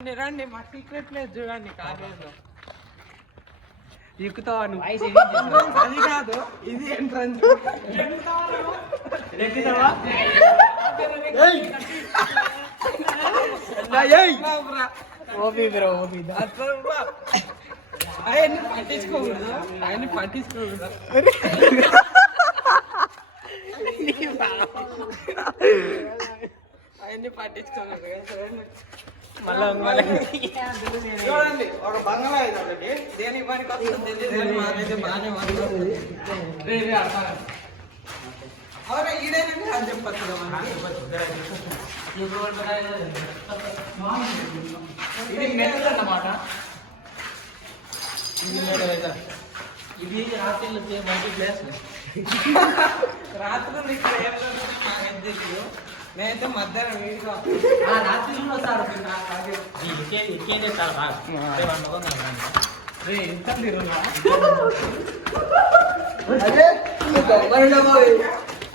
రండి మా secret place చూడండి కాలేజీలో ఎక్కుతావా నువ్వు అది కాదు ఇది ఎంట్రన్స్ ఎక్కుతావా అవన్నీ పట్టించుకోకూడదు అవన్నీ పట్టించుకోకూడదు అవన్నీ పట్టించుకోకూడదు చూడండి ఒక బంగ్లా ఇది ఒకటి దేనికి పనికి వస్తుంది తెలియదు మాకైతే బాగానే అవునా ఈడేనండి అని చెప్పచ్చు ఇది మెటల్ అన్నమాట ఇది రాత్రిలో మంచి ప్లేస్ రాత్రులు ఇక్కడ తెలియదు నేనైతే మధ్యాహ్నం వీడిగా రాత్రి సార్ ఇంత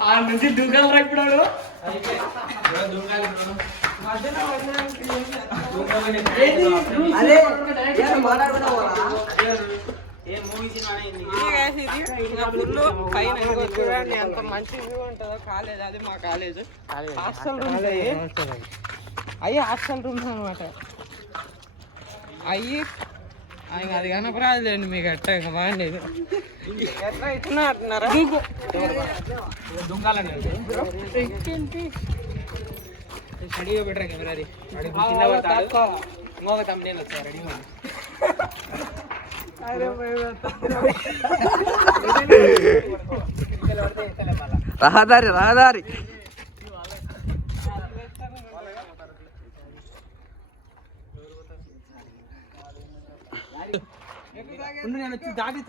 ఆ నుంచి దూకాలరా ఇప్పుడు పైన చూడండి ఎంత మంచి వ్యూ ఉంటుందో కాలేజ్ అది మా కాలేజ్ హాస్టల్ రూమ్స్ అయ్యి హాస్టల్ రూమ్స్ అనమాట అయ్యి అది కనపరాదులేండి మీకు ఎట్ట ఇంకా బాగుండేది ఎట్లా ఇచ్చినా అంటున్నారా దుంకాలండి రెడీగా పెట్టరా కెమెరా ఇంకొక తమ్ముడు వచ్చారు రెడీగా రహదారి రహదారి నేను వచ్చి దాటి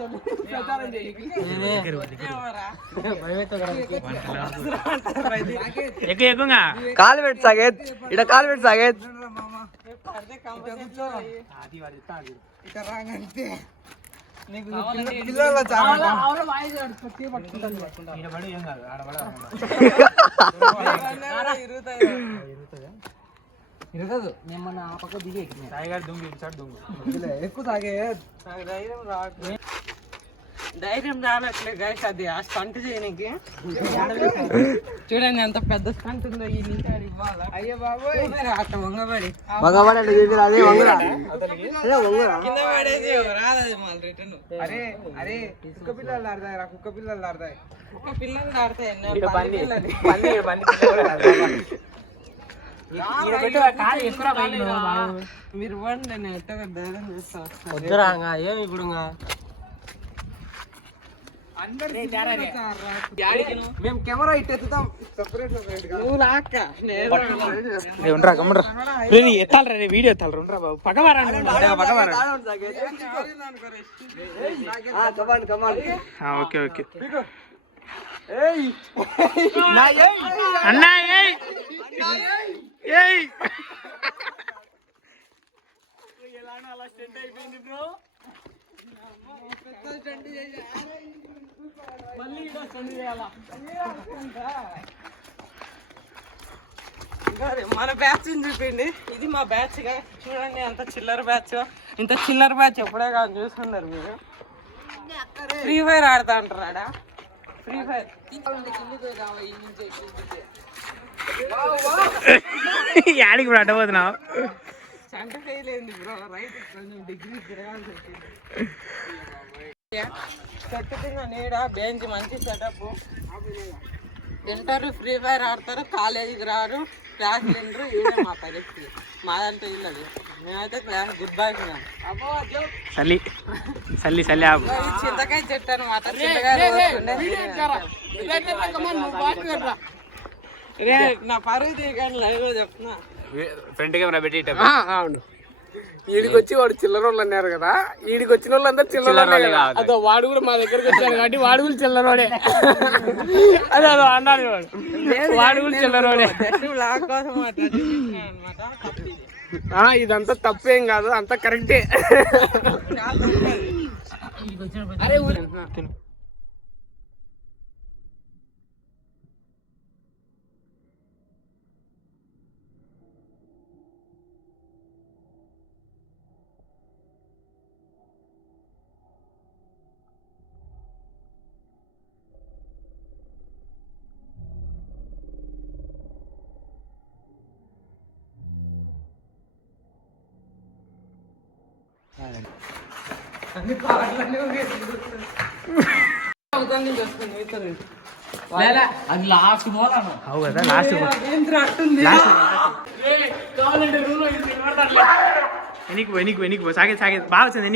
కాలు పెట్టి సాగేద్ ఇట కాలు పెట్టి సాగేద్ ఇరగదు నేను మన ఆ పక్క దిగి సాయిగారు దొంగ ఇచ్చాడు దొంగ ఎక్కువ తాగే ధైర్యం రావట్లేదు ధైర్యం రానట్లే గైస్ అది ఆ స్టంట్ చేయడానికి చూడండి ఎంత పెద్ద స్టంట్ ఉందో ఈ నుంచి ఇవ్వాలా అయ్యో బాబోయ్ అట్లా వంగబడి కింద పడేది రాదది మళ్ళీ రిటర్న్ అరే అరే కుక్క పిల్లలు ఆడతాయి రా కుక్క పిల్లలు ఆడతాయి కుక్క పిల్లలు ఆడతాయి మీరు ఇవ్వండి నేను ఎట్టగా ధైర్యం చేస్తా వద్దురా ఏమి ఇప్పుడు మేము కెమెరా ఇట్టెత్తుతాం ఎత్తాలరా వీడియో ఎత్తాలరా బాబు పగవారా ఓకే ఓకే అన్నా అలా స్టెంట్ అయిపోయింది బ్రో మన బ్యాచ్ చూపిండి ఇది మా బ్యాచ్ గా చూడండి అంత చిల్లర బ్యాచ్ ఇంత చిల్లర బ్యాచ్ ఎప్పుడే కాదు చూస్తున్నారు మీరు ఫ్రీ ఫైర్ ఆడతా అంటారు ఆడ ఫ్రీ ఫైర్ యాడికి ఇప్పుడు అడ్డపోతున్నావు సంట ఫెయిల్ బ్రో రైట్ కొంచెం డిగ్రీ తిరగాల్సి వచ్చింది చెట్టు కింద నీడ బెంచ్ మంచి సెటప్ తింటారు ఫ్రీ ఫైర్ ఆడతారు కాలేజీకి రారు క్లాస్ తింటారు ఇదే మా పరిస్థితి మాదంతా ఇల్లది మేమైతే క్లాస్ గుడ్ బాయ్ చల్లి చల్లి చల్లి చింతకాయ చెట్టు అనమాట నా పరువు తీయగానే లైవ్ చెప్తున్నా ఫ్రంట్ కెమెరా పెట్టి అవును ఈడికి వచ్చి వాడు చిల్లర వాళ్ళు అన్నారు కదా ఈడికి వచ్చిన వాళ్ళందరూ చిల్లర అదో వాడు కూడా మా దగ్గరకు వచ్చాడు కాబట్టి వాడు కూడా చిల్లరోడే అదే అదో అన్నాడు వాడు కూడా చిల్లరోడే కోసం ఇదంతా తప్పేం కాదు అంతా కరెక్టే అరే అన్ని పాటలన్నీ అది లాస్ట్ పోరాను అవు కదా లాస్ట్ ఎనికి సాగే సాగే బాగా వచ్చింది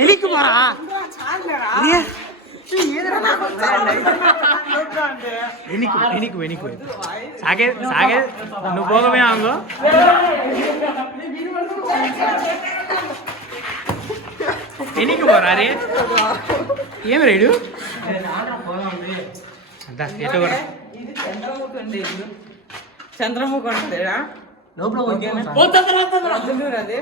ఎనికి పోరా ఎనికి సాగే సాగే నువ్వు పోగమే అంగో ఎనికి పోరా రే ఏం రేడు ఎటు కూడా చంద్రముఖి ఉంటాడా అది